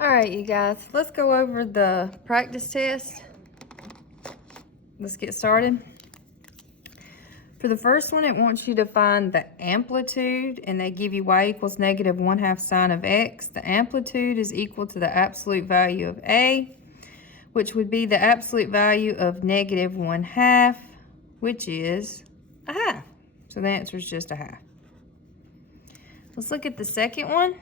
All right, you guys, let's go over the practice test. Let's get started. For the first one, it wants you to find the amplitude, and they give you y equals negative 1/2 sine of x. The amplitude is equal to the absolute value of a, which would be the absolute value of negative 1/2, which is a half. So the answer is just a half. Let's look at the second one.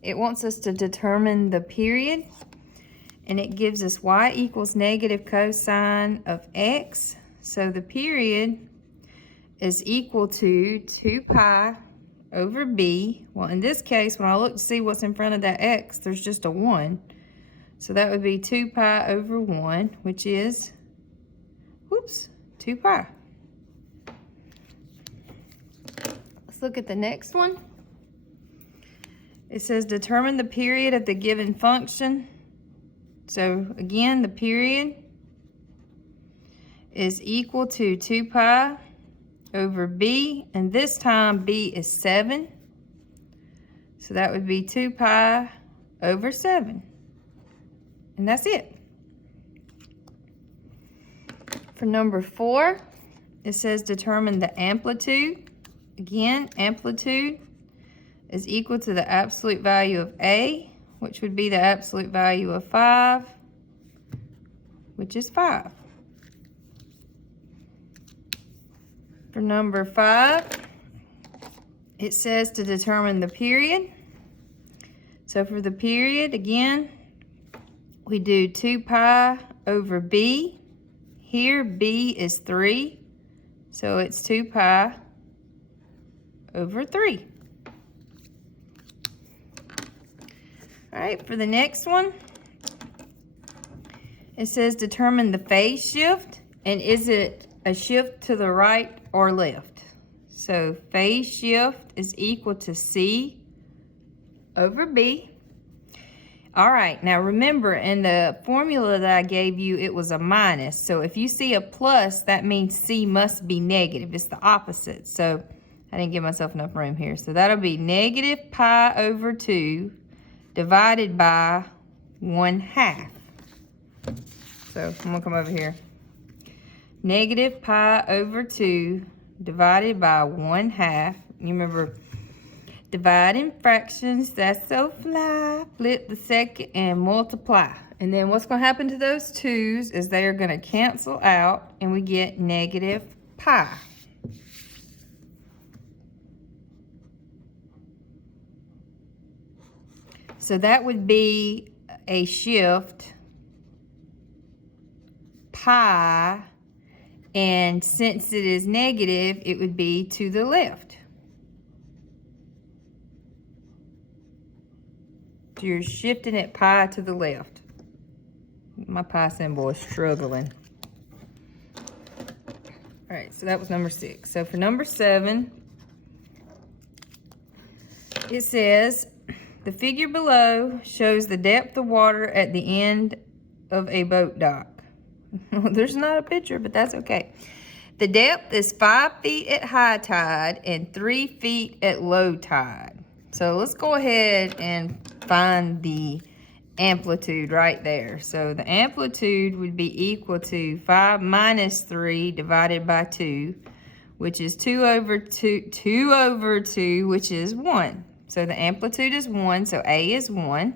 It wants us to determine the period, and it gives us y equals negative cosine of x. So the period is equal to 2 pi over b. Well, in this case, when I look to see what's in front of that x, there's just a 1. So that would be 2 pi over 1, which is, 2 pi. Let's look at the next one. It says determine the period of the given function. So again, the period is equal to 2 pi over b, and this time b is 7. So that would be 2 pi over 7. And that's it. For number 4, it says determine the amplitude. Again, amplitude is equal to the absolute value of a, which would be the absolute value of 5, which is 5. For number 5, it says to determine the period. So for the period, again, we do 2 pi over b. Here, b is 3, so it's 2 pi over 3. All right, for the next one, it says determine the phase shift, and is it a shift to the right or left? So phase shift is equal to C over B. All right, now remember in the formula that I gave you, it was a minus. So if you see a plus, that means C must be negative. It's the opposite. So I didn't give myself enough room here. So that'll be negative pi over 2 divided by 1/2. So I'm gonna come over here. Negative pi over 2 divided by 1/2. You remember, dividing fractions, that's so fly. Flip the second and multiply. And then what's gonna happen to those 2's is they are gonna cancel out, and we get negative pi. So that would be a shift pi, and since it is negative, it would be to the left. So you're shifting it pi to the left. My pi symbol is struggling. All right, so that was number 6. So for number 7, it says, the figure below shows the depth of water at the end of a boat dock. There's not a picture, but that's okay. The depth is 5 feet at high tide and 3 feet at low tide. So let's go ahead and find the amplitude right there. So the amplitude would be equal to 5 minus 3 divided by 2, which is 2 over 2, which is 1. So the amplitude is 1, so A is 1.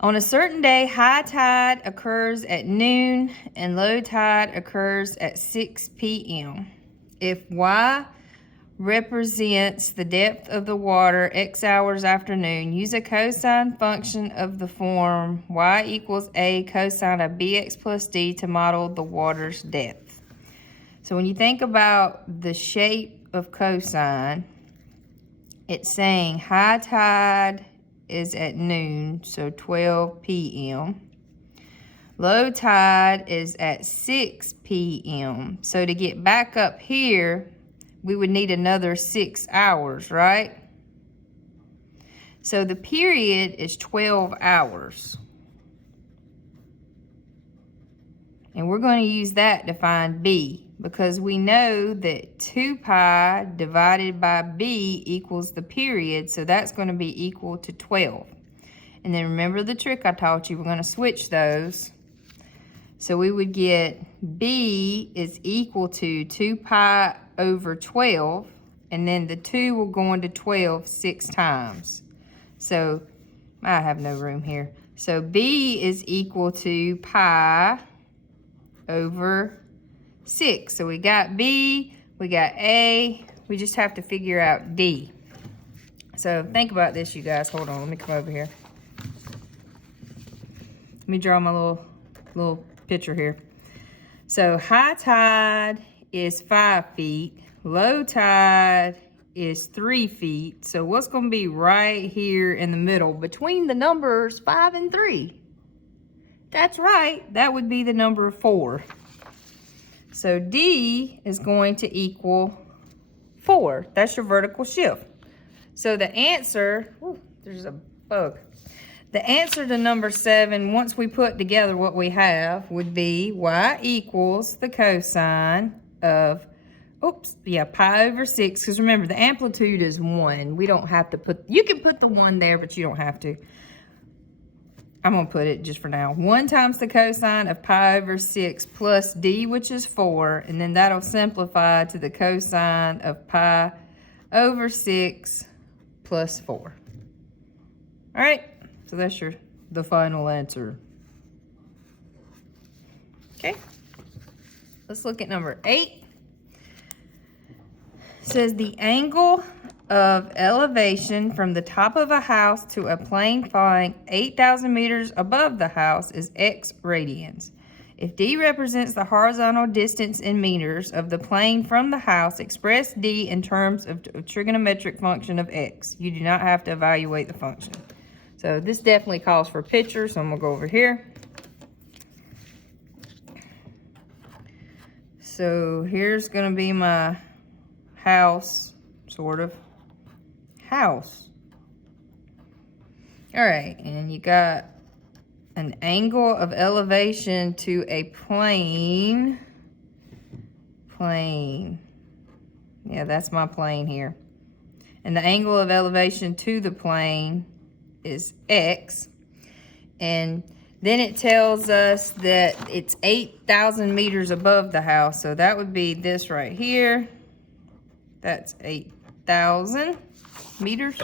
On a certain day, high tide occurs at noon and low tide occurs at 6 p.m. If Y represents the depth of the water X hours after noon, use a cosine function of the form Y equals A cosine of BX plus D to model the water's depth. So when you think about the shape of cosine, it's saying high tide is at noon, so 12 p.m. Low tide is at 6 p.m. So to get back up here, we would need another 6 hours, right? So the period is 12 hours. And we're going to use that to find B. because we know that 2 pi divided by b equals the period, so that's going to be equal to 12. And then remember the trick I taught you, we're going to switch those. So we would get b is equal to 2 pi over 12, and then the 2 will go into 12 6 times. So I have no room here. So b is equal to pi over 6. So we got b, we got a, we just have to figure out d. So think about this, you guys. Hold on, let me come over here. Let me draw my little picture here. So high tide is 5 feet, low tide is 3 feet. So what's going to be right here in the middle between the numbers 5 and 3? That's right, that would be the number 4. So D is going to equal 4. That's your vertical shift. So the answer, ooh, there's a bug. The answer to number 7, once we put together what we have, would be y equals the cosine of, pi over 6. Because remember, the amplitude is 1. We don't have to put, you can put the 1 there, but you don't have to. I'm going to put it just for now. 1 times the cosine of pi over 6 plus d, which is 4. And then that'll simplify to the cosine of pi over 6 plus 4. All right. So that's the final answer. Okay. Let's look at number 8. It says the angle of elevation from the top of a house to a plane falling 8,000 meters above the house is x radians. If d represents the horizontal distance in meters of the plane from the house, express d in terms of a trigonometric function of x. You do not have to evaluate the function. So this definitely calls for a picture, so I'm going to go over here. So here's going to be my house, sort of. House. All right, and you got an angle of elevation to a plane. Yeah, that's my plane here. And the angle of elevation to the plane is x. And then it tells us that it's 8,000 meters above the house. So that would be this right here. That's 8,000 meters.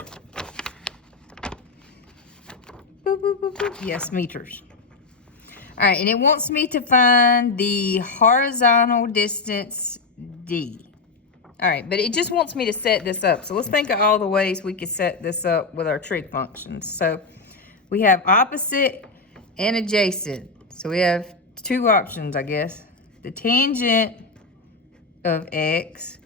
Boop, boop, boop, boop. Yes, meters. All right, and it wants me to find the horizontal distance d. All right, but it just wants me to set this up. So let's think of all the ways we could set this up with our trig functions. So we have opposite and adjacent. So we have 2 options, I guess. The tangent of x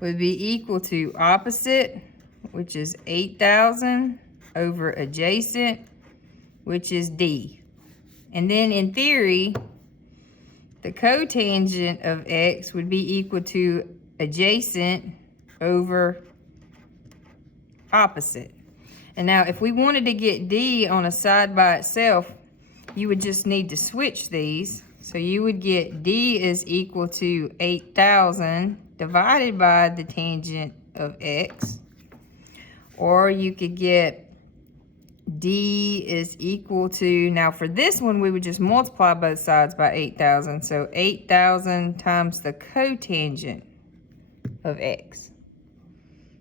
would be equal to opposite, which is 8,000, over adjacent, which is d. And then in theory, the cotangent of x would be equal to adjacent over opposite. And now if we wanted to get d on a side by itself, you would just need to switch these. So you would get d is equal to 8,000 divided by the tangent of x. Or you could get d is equal to, now for this one, we would just multiply both sides by 8,000. So 8,000 times the cotangent of x.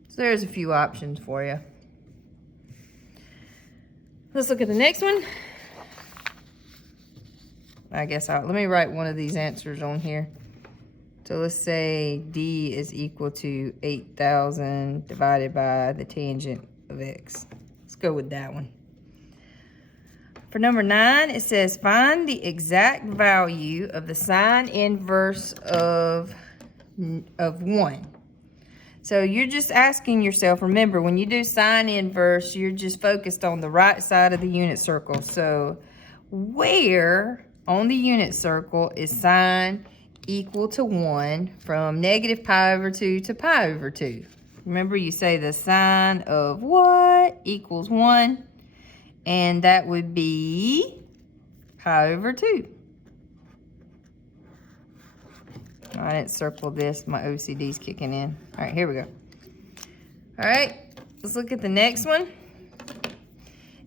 So there's a few options for you. Let's look at the next one. I guess let me write one of these answers on here. So let's say d is equal to 8,000 divided by the tangent of x. Let's go with that one. For number 9, it says find the exact value of the sine inverse of 1. So you're just asking yourself, remember, when you do sine inverse, you're just focused on the right side of the unit circle. So where on the unit circle is sine equal to 1 from negative pi over 2 to pi over 2? Remember, you say the sine of what equals 1, and that would be pi over 2. I didn't circle this. My OCD's kicking in. All right, here we go. All right, let's look at the next one.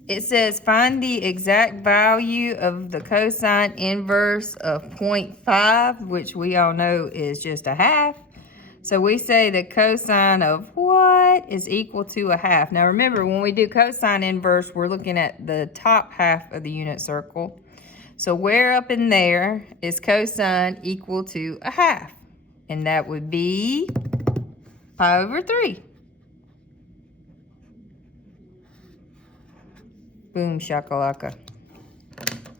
It says find the exact value of the cosine inverse of 0.5, which we all know is just a half. So we say the cosine of what is equal to a half. Now remember, when we do cosine inverse, we're looking at the top half of the unit circle. So where up in there is cosine equal to a half? And that would be pi over 3. Boom shakalaka.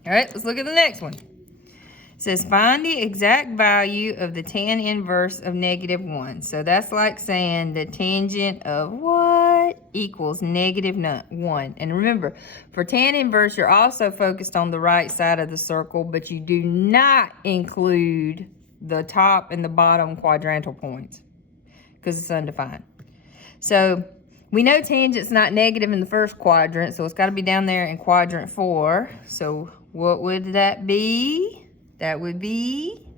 All right, let's look at the next one. It says find the exact value of the tan inverse of -1. So that's like saying the tangent of what equals -1. And remember, for tan inverse, you're also focused on the right side of the circle, but you do not include the top and the bottom quadrantal points because it's undefined. So we know tangent's not negative in the first quadrant, so it's got to be down there in quadrant 4. So what would that be? That would be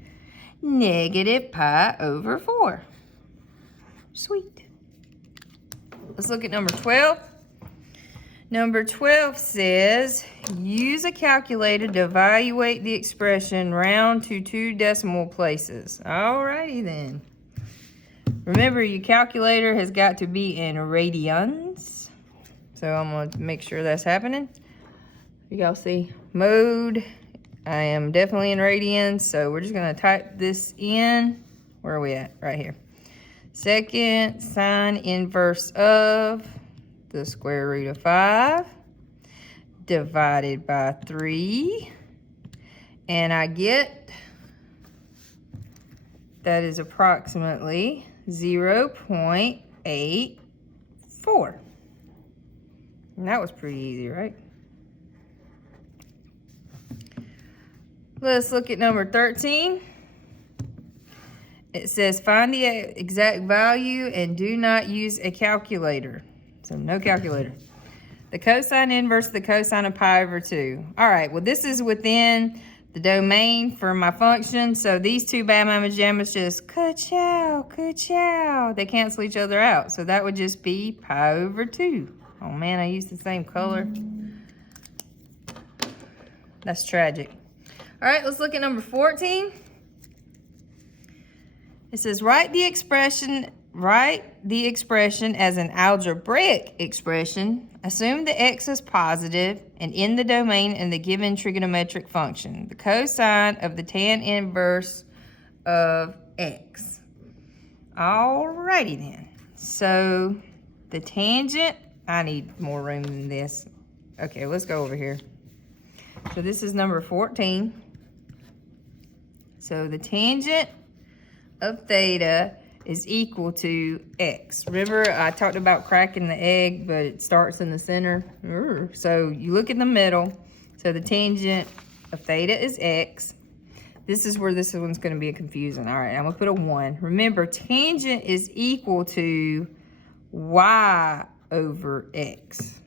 negative pi over 4. Sweet. Let's look at number 12. Number 12 says, use a calculator to evaluate the expression round to 2 decimal places. Alrighty then. Remember, your calculator has got to be in radians. So I'm going to make sure that's happening. You all see mode. I am definitely in radians, so we're just going to type this in. Where are we at? Right here. Second sine inverse of the square root of 5 divided by 3. And I get that is approximately 0.84. And that was pretty easy, right? Let's look at number 13. It says find the exact value and do not use a calculator. So no calculator. The cosine inverse of the cosine of pi over 2. All right, well this is within the domain for my function. So these two bad mama jammas just ka-chow, ka-chow. They cancel each other out. So that would just be pi over 2. Oh man, I used the same color. That's tragic. All right, let's look at number 14. It says write the expression as an algebraic expression. Assume the x is positive and in the domain in the given trigonometric function. The cosine of the tan inverse of x. Alrighty then. So the tangent, I need more room than this. Okay, let's go over here. So this is number 14. So the tangent of theta is equal to x. Remember, I talked about cracking the egg, but it starts in the center. So you look in the middle. So the tangent of theta is x. This is where this one's going to be confusing. All right, I'm going to put a 1. Remember, tangent is equal to y over x.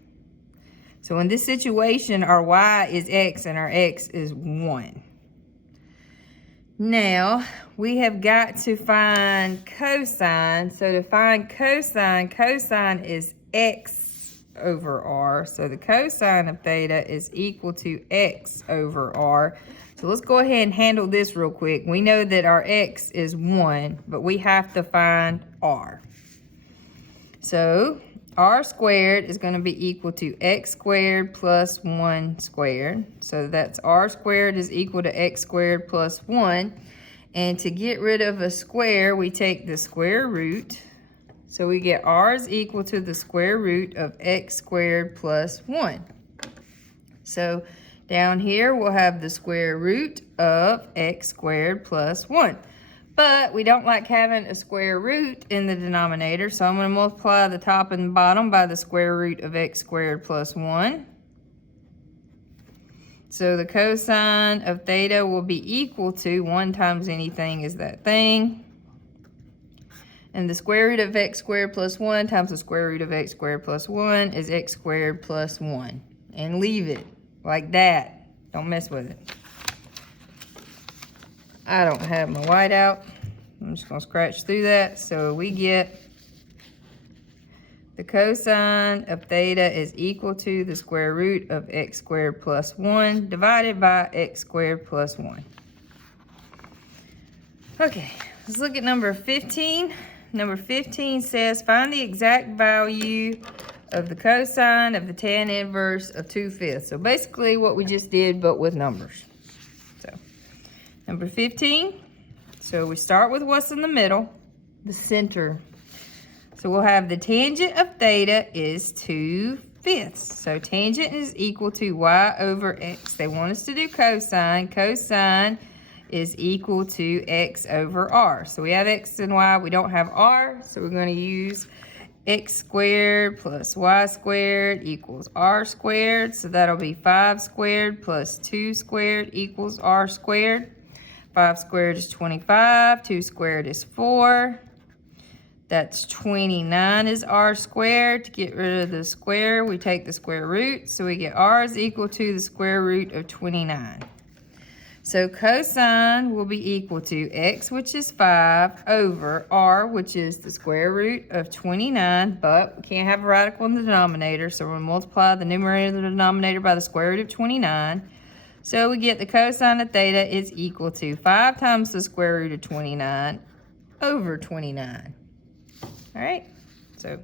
So in this situation, our y is x and our x is 1. Now, we have got to find cosine. So to find cosine, cosine is x over r. So the cosine of theta is equal to x over r. So let's go ahead and handle this real quick. We know that our x is 1, but we have to find r. So r squared is going to be equal to x squared plus 1 squared. So that's r squared is equal to x squared plus 1. And to get rid of a square, we take the square root. So we get r is equal to the square root of x squared plus 1. So down here, we'll have the square root of x squared plus 1. But we don't like having a square root in the denominator, so I'm going to multiply the top and the bottom by the square root of x squared plus 1. So the cosine of theta will be equal to 1 times anything is that thing. And the square root of x squared plus 1 times the square root of x squared plus 1 is x squared plus 1. And leave it like that. Don't mess with it. I don't have my white out. I'm just going to scratch through that. So we get the cosine of theta is equal to the square root of x squared plus 1 divided by x squared plus 1. Okay, let's look at number 15. Number 15 says find the exact value of the cosine of the tan inverse of 2/5. So basically what we just did, but with numbers. So number 15. So we start with what's in the middle, the center. So we'll have the tangent of theta is 2/5. So tangent is equal to y over x. They want us to do cosine. Cosine is equal to x over r. So we have x and y, we don't have r, so we're going to use x squared plus y squared equals r squared. So that'll be 5 squared plus 2 squared equals r squared. 5 squared is 25, 2 squared is 4. That's 29 is r squared. To get rid of the square, we take the square root. So we get r is equal to the square root of 29. So cosine will be equal to x, which is 5, over r, which is the square root of 29, but we can't have a radical in the denominator, so we're going to multiply the numerator and the denominator by the square root of 29. So we get the cosine of theta is equal to 5 times the square root of 29 over 29. All right, so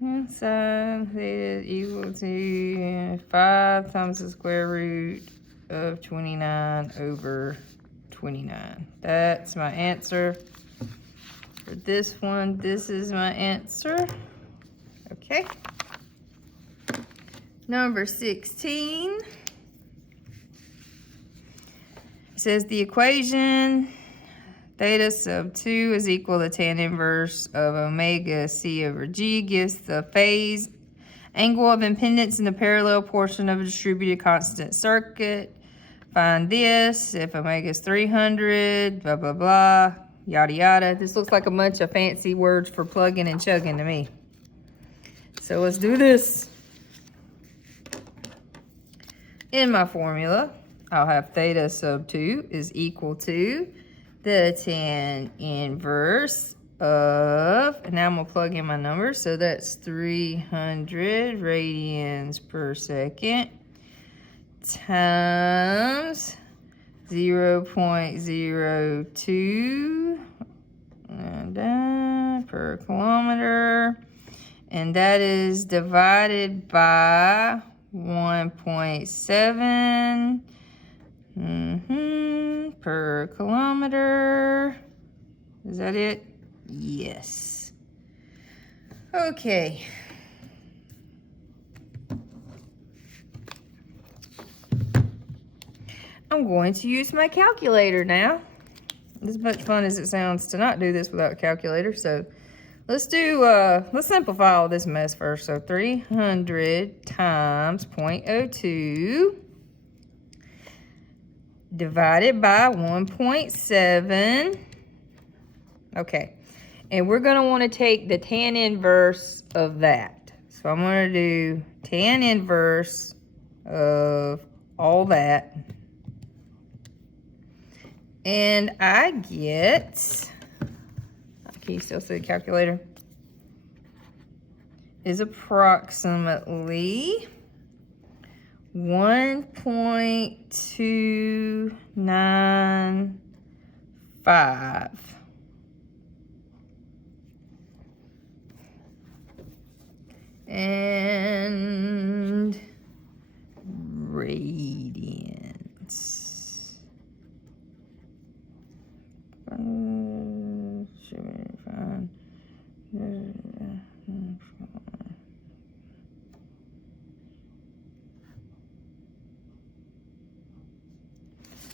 sine theta is equal to 5 times the square root of 29 over 29. That's my answer for this one. This is my answer. Okay. Number 16. It says the equation theta sub 2 is equal to tan inverse of omega c over g gives the phase angle of impedance in the parallel portion of a distributed constant circuit. Find this if omega is 300, blah, blah, blah, yada, yada. This looks like a bunch of fancy words for plugging and chugging to me. So let's do this. In my formula, I'll have theta sub 2 is equal to the tan inverse of, and now I'm going to plug in my numbers. So that's 300 radians per second times 0.02 per kilometer, and that is divided by 1.7 per kilometer. Is that it? Yes. Okay. I'm going to use my calculator now. As much fun as it sounds to not do this without a calculator. So let's simplify all this mess first. So 300 times 0.02 divided by 1.7. Okay. And we're going to want to take the tan inverse of that. So I'm going to do tan inverse of all that. And I get, can you still see the calculator? Is approximately 1.295. And radians.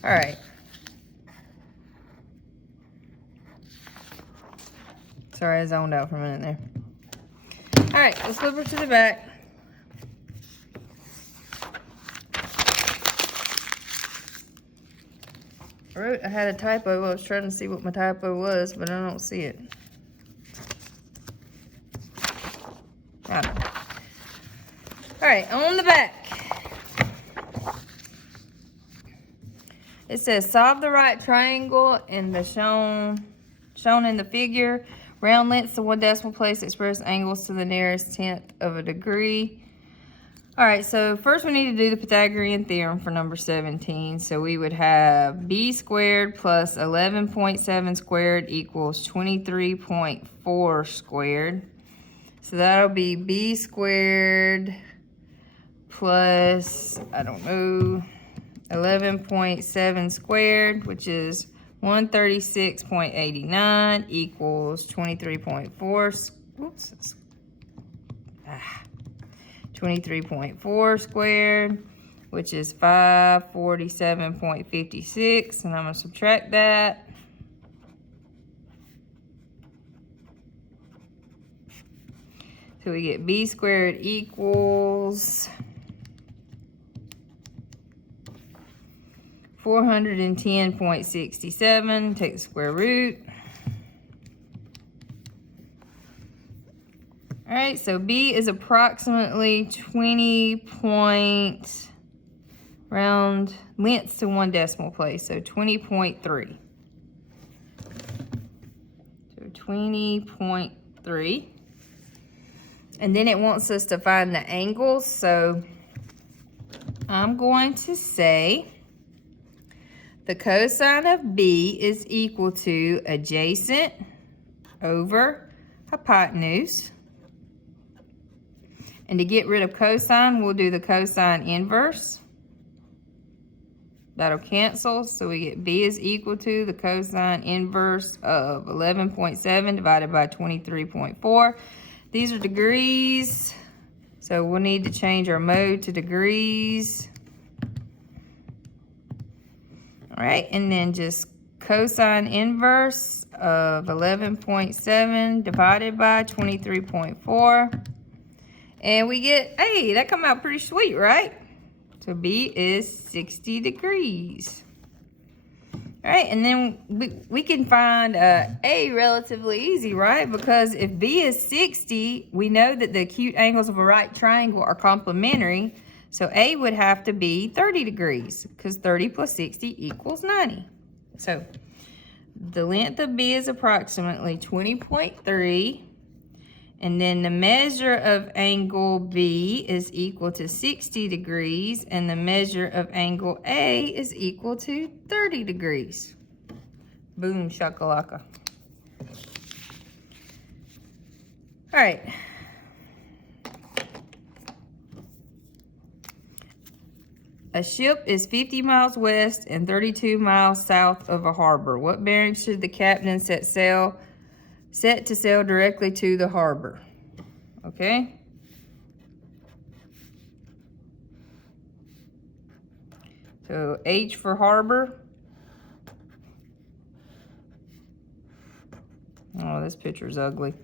All right. Sorry, I zoned out for a minute there. All right, let's flip her to the back. I had a typo. I was trying to see what my typo was, but I don't see it. I don't know. All right, on the back. It says solve the right triangle in the shown shown in the figure. Round lengths to 1 decimal place, express angles to the nearest tenth of a degree. All right, so first we need to do the Pythagorean theorem for number 17. So we would have b squared plus 11.7 squared equals 23.4 squared. So that'll be b squared plus, I don't know, 11.7 squared, which is 136.89 equals 23.4. Whoops. 23.4 squared, which is 547.56, and I'm going to subtract that. So we get b squared equals 410.67, take the square root. All right, so B is approximately 20 round lengths to 1 decimal place, so 20.3. So 20.3. And then it wants us to find the angles, so I'm going to say the cosine of B is equal to adjacent over hypotenuse. And to get rid of cosine, we'll do the cosine inverse. That'll cancel, so we get B is equal to the cosine inverse of 11.7 divided by 23.4. These are degrees, so we'll need to change our mode to degrees. All right, and then just cosine inverse of 11.7 divided by 23.4. And we get, hey, that come out pretty sweet, right? So B is 60 degrees. All right, and then we can find A relatively easy, right? Because if B is 60, we know that the acute angles of a right triangle are complementary. So A would have to be 30 degrees because 30 plus 60 equals 90. So the length of B is approximately 20.3. And then the measure of angle B is equal to 60 degrees, and the measure of angle A is equal to 30 degrees. Boom, shakalaka. All right. A ship is 50 miles west and 32 miles south of a harbor. What bearing should the captain set to sail directly to the harbor? Okay. So H for harbor. Oh, this picture's ugly.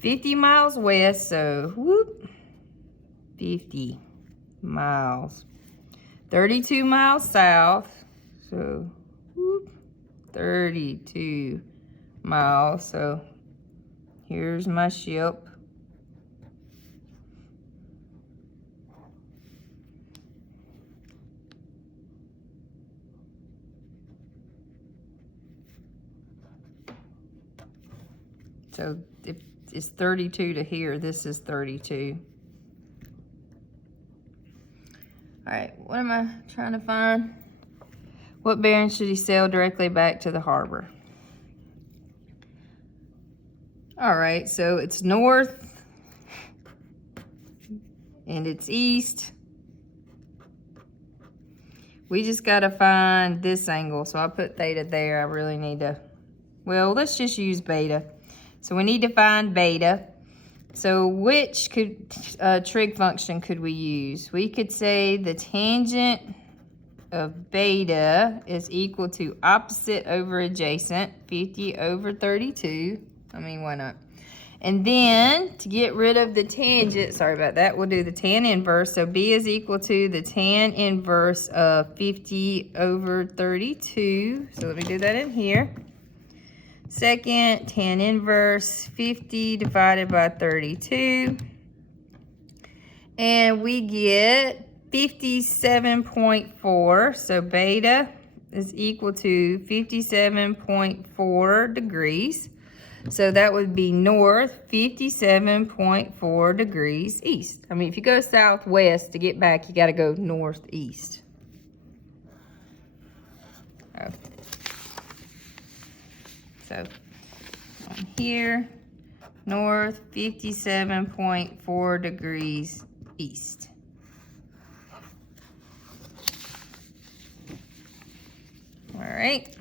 50 miles west, so whoop, 50 miles. 32 miles south, so whoop, 32 miles. So here's my ship. So if it's 32 to here, this is 32. All right, what am I trying to find? What bearing should he sail directly back to the harbor? All right, so it's north and it's east. We just gotta find this angle. So I put theta there. I really need to, well, let's just use beta. So we need to find beta. So which trig function could we use? We could say the tangent of beta is equal to opposite over adjacent, 50 over 32. I mean, why not? And then to get rid of the tangent, sorry about that, we'll do the tan inverse. So B is equal to the tan inverse of 50 over 32. So let me do that in here. Second, tan inverse 50 divided by 32. And we get 57.4. So beta is equal to 57.4 degrees. So that would be north 57.4 degrees east. I mean, if you go southwest to get back, you got to go northeast. Oh. So on here, north 57.4 degrees east. All right.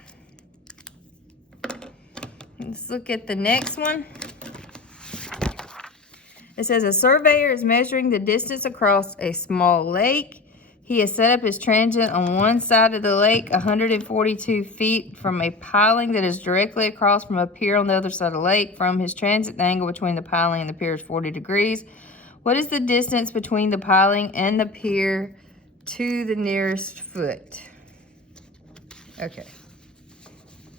Let's look at the next one. It says a surveyor is measuring the distance across a small lake. He has set up his tangent on one side of the lake 142 feet from a piling that is directly across from a pier on the other side of the lake. From his transit, the angle between the piling and the pier is 40 degrees. What is the distance between the piling and the pier to the nearest foot? Okay.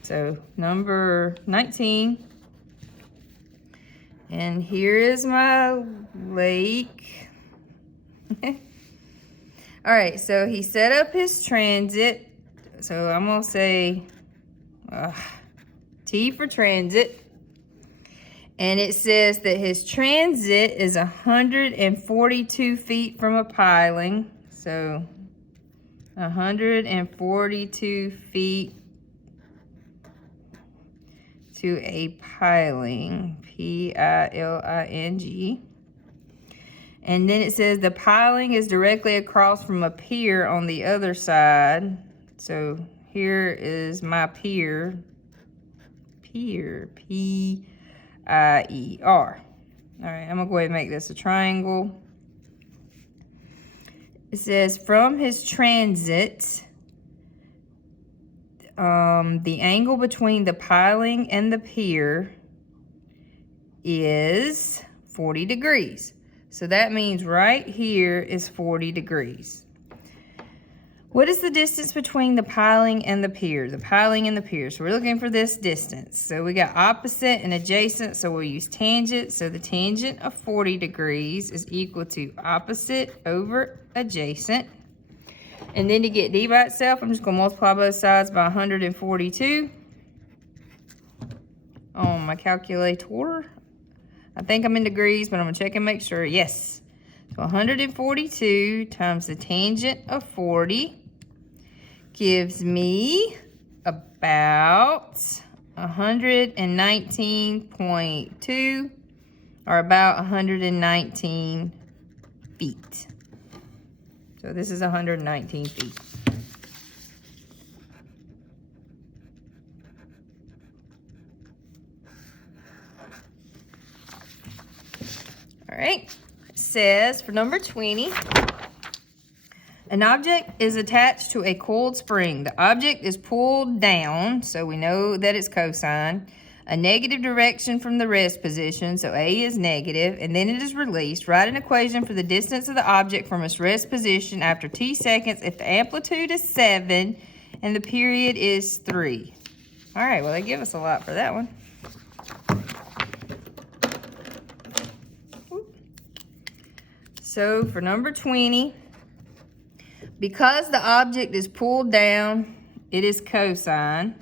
So number 19. And here is my lake. All right, so he set up his transit. So I'm gonna say T for transit. And it says that his transit is 142 feet from a piling. So 142 feet to a piling, P-I-L-I-N-G. And then it says the piling is directly across from a pier on the other side. So here is my pier, P-I-E-R. All right, I'm gonna go ahead and make this a triangle. It says from his transit, the angle between the piling and the pier is 40 degrees. So that means right here is 40 degrees. What is the distance between the piling and the pier? The piling and the pier. So we're looking for this distance. So we got opposite and adjacent, so we'll use tangent. So the tangent of 40 degrees is equal to opposite over adjacent. And then to get d by itself, I'm just going to multiply both sides by 142 on my calculator. I think I'm in degrees, but I'm going to check and make sure. Yes. So 142 times the tangent of 40 gives me about 119.2, or about 119 feet. So this is 119 feet. All right, it says for number 20, an object is attached to a coiled spring. The object is pulled down, so we know that it's cosine, a negative direction from the rest position, so A is negative, and then it is released. Write an equation for the distance of the object from its rest position after t seconds if the amplitude is 7 and the period is 3. All right, well, they give us a lot for that one. So for number 20, because the object is pulled down, it is cosine.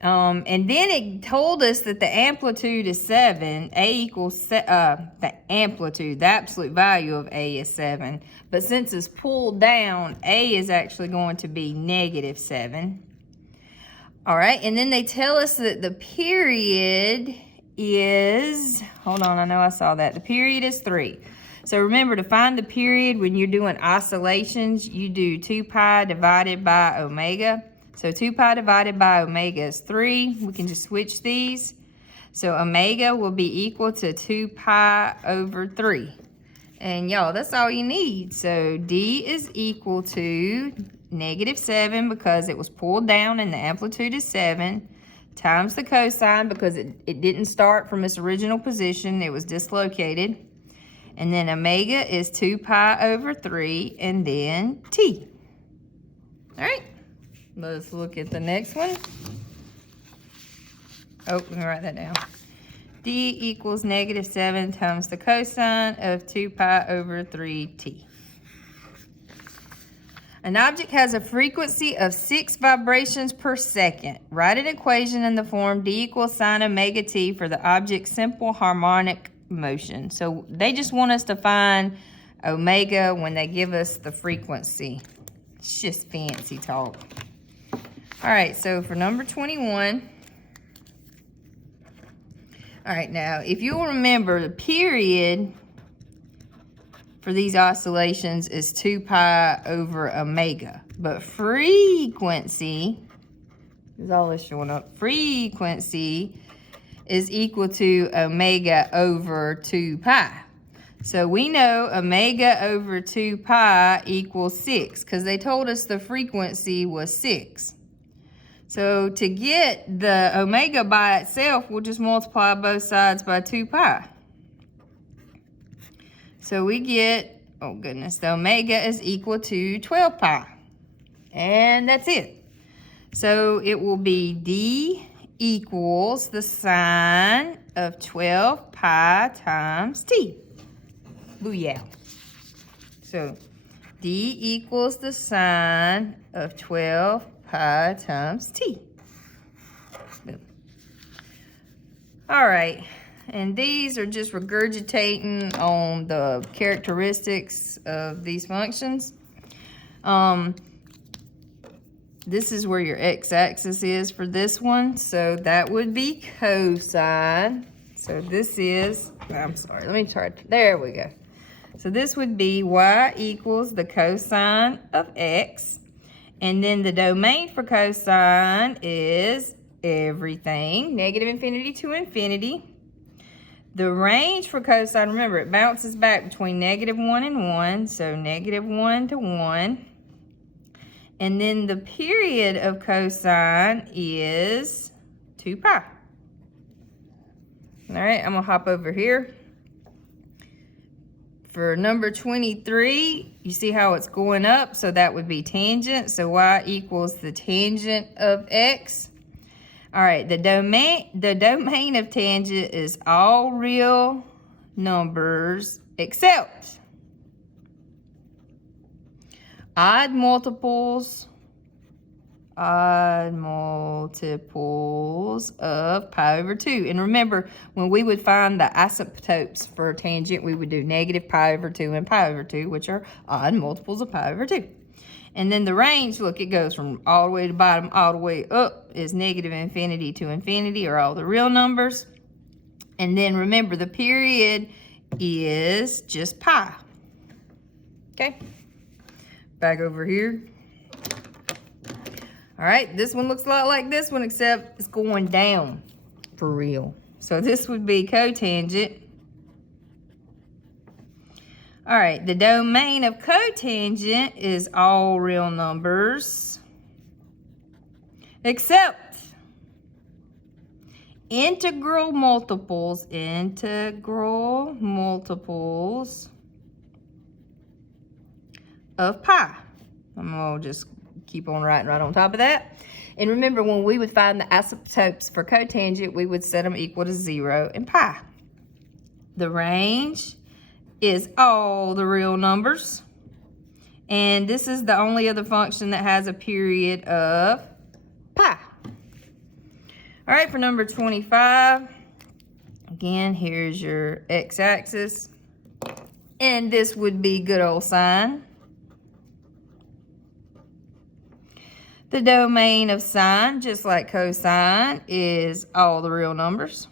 And then it told us that the amplitude is 7. A equals, the amplitude, the absolute value of A is 7. But since it's pulled down, A is actually going to be negative 7. All right, and then they tell us that the period is, hold on, I know I saw that. The period is 3. So remember, to find the period when you're doing oscillations, you do 2 pi divided by omega. So 2 pi divided by omega is 3. We can just switch these. So omega will be equal to 2 pi over 3. And y'all, that's all you need. So D is equal to negative 7 because it was pulled down and the amplitude is 7, times the cosine because it didn't start from its original position. It was dislocated. And then omega is 2 pi over 3, and then T. All right, let's look at the next one. Oh, let me write that down. D equals negative 7 times the cosine of 2 pi over 3T. An object has a frequency of 6 vibrations per second. Write an equation in the form d equals sine omega t for the object's simple harmonic motion. So they just want us to find omega when they give us the frequency. It's just fancy talk. All right, so for number 21. All right, now, if you'll remember, the period for these oscillations is 2 pi over omega. But frequency, is all this showing up, frequency is equal to omega over 2 pi. So we know omega over 2 pi equals 6 because they told us the frequency was 6. So to get the omega by itself, we'll just multiply both sides by 2 pi. So we get, oh goodness, the omega is equal to 12 pi. And that's it. So it will be d equals the sine of 12 pi times t. Booyah. So d equals the sine of 12 pi times t. Boom. All right. And these are just regurgitating on the characteristics of these functions. This is where your x-axis is for this one. So that would be cosine. So this is, I'm sorry, let me try it. There we go. So this would be y equals the cosine of x. And then the domain for cosine is everything, negative infinity to infinity. The range for cosine, remember, it bounces back between -1 and 1, so -1 to 1. And then the period of cosine is 2 pi. All right, I'm going to hop over here. For number 23, you see how it's going up, so that would be tangent. So y equals the tangent of x. All right, the domain of tangent is all real numbers except odd multiples of pi over 2. And remember, when we would find the asymptotes for tangent, we would do negative pi over 2 and pi over 2, which are odd multiples of pi over 2. And then the range, look, it goes from all the way to bottom, all the way up is negative infinity to infinity, or all the real numbers. And then remember, the period is just pi. Okay? Back over here. All right, this one looks a lot like this one, except it's going down for real. So this would be cotangent. All right, the domain of cotangent is all real numbers, except integral multiples of pi. I'm going to just keep on writing right on top of that. And remember, when we would find the asymptotes for cotangent, we would set them equal to 0 and pi. The range is all the real numbers. And this is the only other function that has a period of pi. All right, for number 25, again, here's your x-axis. And this would be good old sine. The domain of sine, just like cosine, is all the real numbers.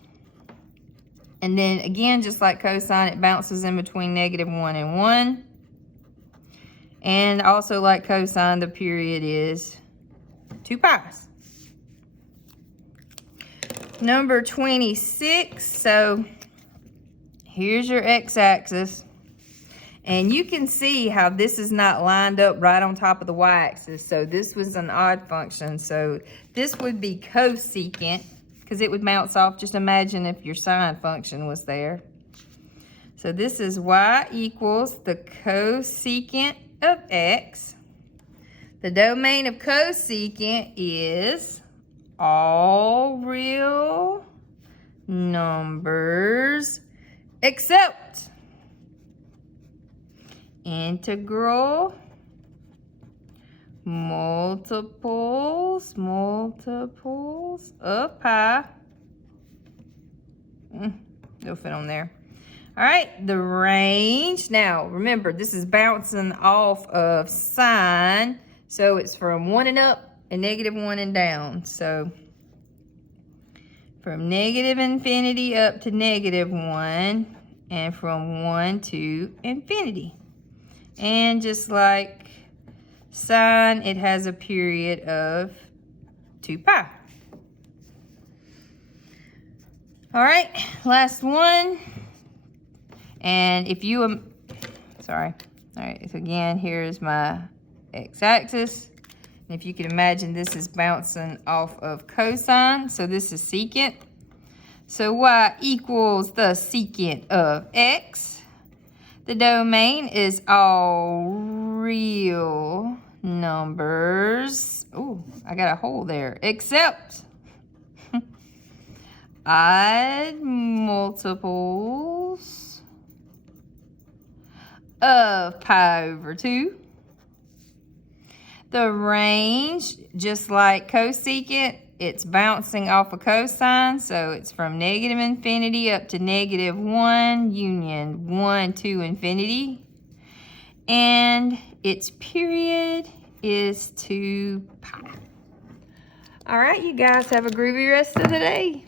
And then again, just like cosine, it bounces in between -1 and 1. And also like cosine, the period is 2 pi's. Number 26, so here's your x-axis. And you can see how this is not lined up right on top of the y-axis. So this was an odd function. So this would be cosecant, because it would bounce off. Just imagine if your sine function was there. So this is y equals the cosecant of x. The domain of cosecant is all real numbers except integral multiples of pi. It'll fit on there. All right, the range. Now, remember, this is bouncing off of sine. So it's from 1 and up and -1 and down. So from negative infinity up to -1 and from 1 to infinity. And just like sine, it has a period of 2 pi. All right, last one. And if you, sorry. All right, so again, here's my x-axis. And if you can imagine, this is bouncing off of cosine. So this is secant. So y equals the secant of x. The domain is all real numbers. Oh, I got a hole there. Except odd multiples of pi over 2. The range, just like cosecant, it's bouncing off of cosine, so it's from negative infinity up to -1, union 1 to infinity. And its period is 2 pi. All right, you guys have a groovy rest of the day.